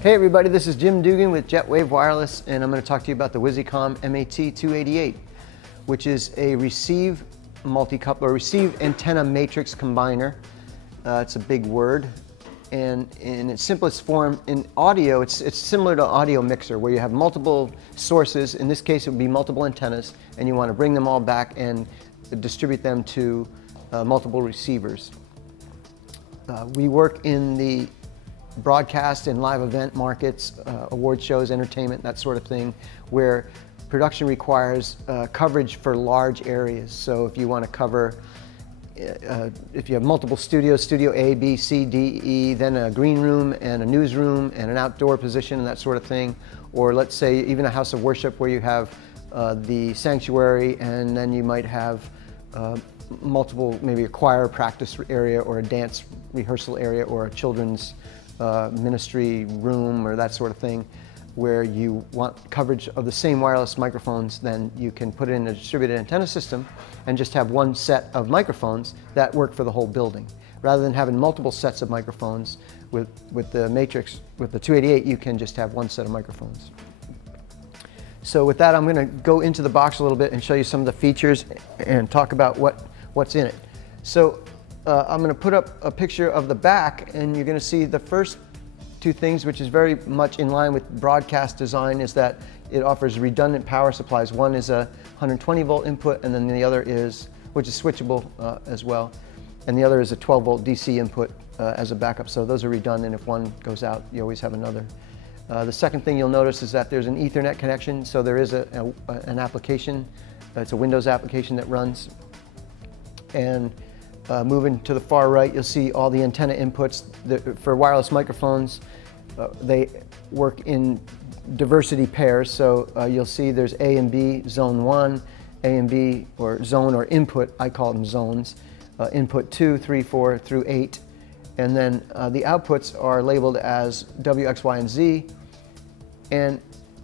Hey everybody, this is Jim Dugan with Jetwave Wireless, and I'm going to talk to you about the Wisy-Com MAT288, which is a receive multi-coupler, receive antenna matrix combiner. It's a big word, and in its simplest form, in audio, it's similar to an audio mixer where you have multiple sources. In this case, it would be multiple antennas, and you want to bring them all back and distribute them to multiple receivers. We work in the broadcast and live event markets, award shows, entertainment, that sort of thing, where production requires coverage for large areas. So if you want to cover, if you have multiple studios, studio A, B, C, D, E, then a green room and a newsroom and an outdoor position and that sort of thing, or let's say even a house of worship where you have the sanctuary and then you might have multiple, maybe a choir practice area or a dance rehearsal area or a children's ministry room or that sort of thing, where you want coverage of the same wireless microphones, then you can put it in a distributed antenna system and just have one set of microphones that work for the whole building. Rather than having multiple sets of microphones with the matrix, with the 288, you can just have one set of microphones. So with that, I'm going to go into the box a little bit and show you some of the features and talk about what's in it. So I'm going to put up a picture of the back, and you're going to see the first two things, which is very much in line with broadcast design, is that it offers redundant power supplies. One is a 120 volt input, and then the other is, which is switchable as well, and the other is a 12 volt DC input as a backup. So those are redundant. If one goes out, you always have another. The second thing you'll notice is that there's an Ethernet connection, so there is an application. It's a Windows application that runs. And moving to the far right, you'll see all the antenna inputs for wireless microphones. They work in diversity pairs, so you'll see there's A and B, zone 1, A and B, or zone or input, I call them zones, input 2, 3, 4 through 8, and then the outputs are labeled as W, X, Y, and Z. And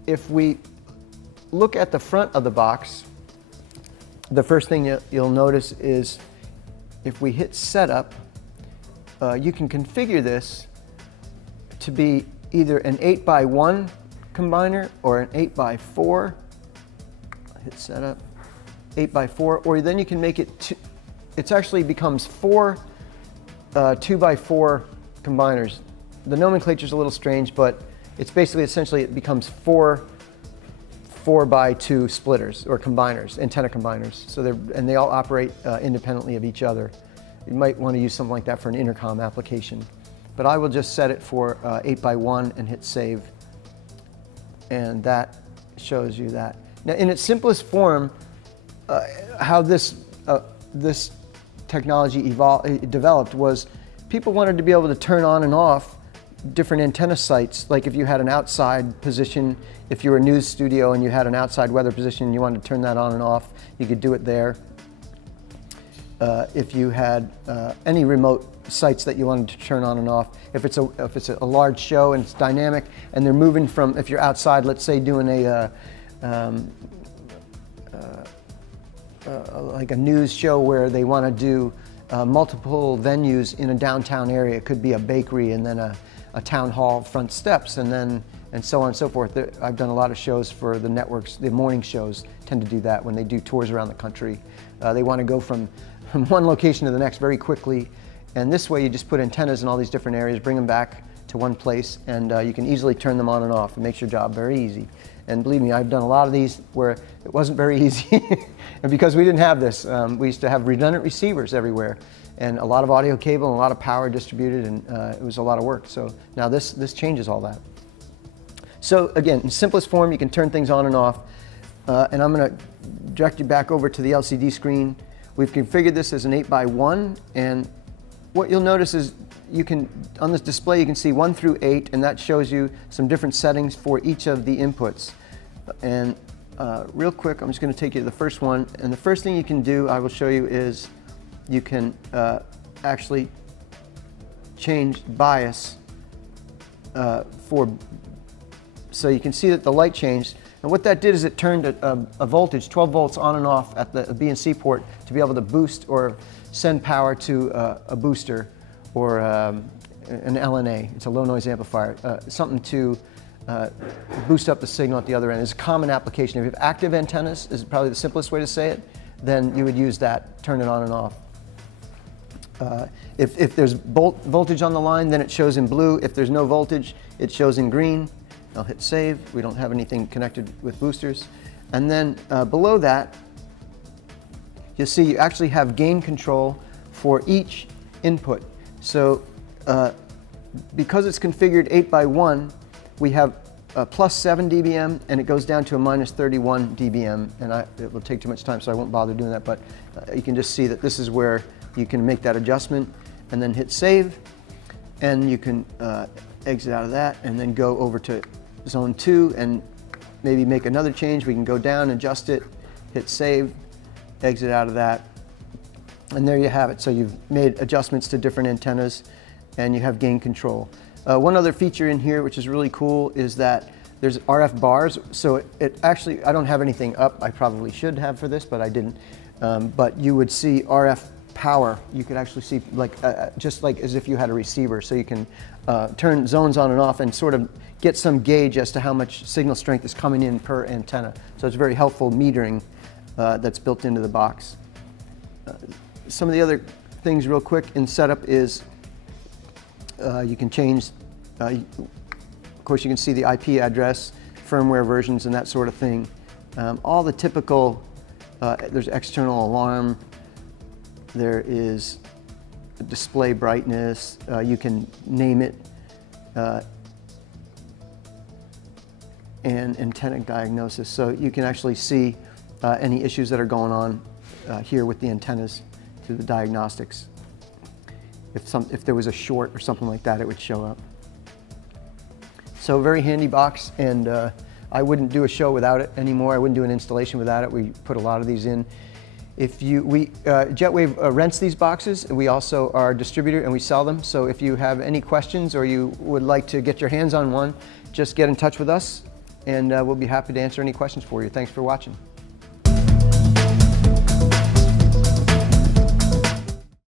if we look at the front of the box, the first thing you'll notice is if we hit setup, you can configure this to be either an 8x1 combiner or an 8x4. Hit setup, 8x4, or then you can make it, it actually becomes 4 2x4 combiners. The nomenclature is a little strange, but it's basically, essentially, it becomes 4 4x2 splitters or combiners, antenna combiners. So they all operate independently of each other. You might want to use something like that for an intercom application. But I will just set it for 8x1 and hit save. And that shows you that. Now, in its simplest form, how this technology developed was people wanted to be able to turn on and off different antenna sites. Like if you had an outside position, if you were a news studio and you had an outside weather position and you wanted to turn that on and off, you could do it there. If you had any remote sites that you wanted to turn on and off, if it's a large show and it's dynamic and they're moving from, if you're outside, let's say doing like a news show where they want to do multiple venues in a downtown area. It could be a bakery and then a town hall front steps, and so on and so forth. I've done a lot of shows for the networks. The morning shows tend to do that when they do tours around the country. They want to go from one location to the next very quickly, and this way you just put antennas in all these different areas, bring them back to one place, and you can easily turn them on and off. It makes your job very easy. And believe me, I've done a lot of these where it wasn't very easy. And because we didn't have this, we used to have redundant receivers everywhere, and a lot of audio cable and a lot of power distributed, and it was a lot of work. So now this changes all that. So again, in simplest form, you can turn things on and off. And I'm going to direct you back over to the LCD screen. We've configured this as an 8x1, and what you'll notice is you can, on this display, you can see 1 through 8, and that shows you some different settings for each of the inputs. And real quick, I'm just going to take you to the first one, and the first thing you can do, I will show you, is you can actually change bias so you can see that the light changed. And what that did is it turned a voltage, 12 volts on and off at the B and C port, to be able to boost or send power to a booster or an LNA. It's a low noise amplifier, something to boost up the signal at the other end. It's a common application. If you have active antennas, is probably the simplest way to say it, then you would use that, turn it on and off. If there's voltage on the line, then it shows in blue. If there's no voltage, it shows in green. I'll hit save. We don't have anything connected with boosters. And then below that, you'll see you actually have gain control for each input. So because it's configured 8x1, we have plus 7 dBm, and it goes down to a minus 31 dBm. And it will take too much time, so I won't bother doing that. But you can just see that this is where you can make that adjustment, and then hit save. And you can exit out of that, and then go over to zone 2, and maybe make another change. We can go down, adjust it, hit save, exit out of that. And there you have it. So you've made adjustments to different antennas, and you have gain control. One other feature in here, which is really cool, is that there's RF bars. So it actually, I don't have anything up. I probably should have for this, but I didn't. But you would see RF power. You could actually see just like as if you had a receiver. So you can turn zones on and off and sort of get some gauge as to how much signal strength is coming in per antenna. So it's very helpful metering that's built into the box. Some of the other things real quick in setup is you can change, of course you can see the IP address, firmware versions and that sort of thing. All the typical, there's external alarm, there is display brightness, you can name it, and antenna diagnosis. So you can actually see any issues that are going on here with the antennas through the diagnostics. If there was a short or something like that, it would show up. So very handy box, and I wouldn't do a show without it anymore. I wouldn't do an installation without it. We put a lot of these in. Jetwave rents these boxes. We also are a distributor and we sell them. So if you have any questions or you would like to get your hands on one, just get in touch with us, and we'll be happy to answer any questions for you. Thanks for watching.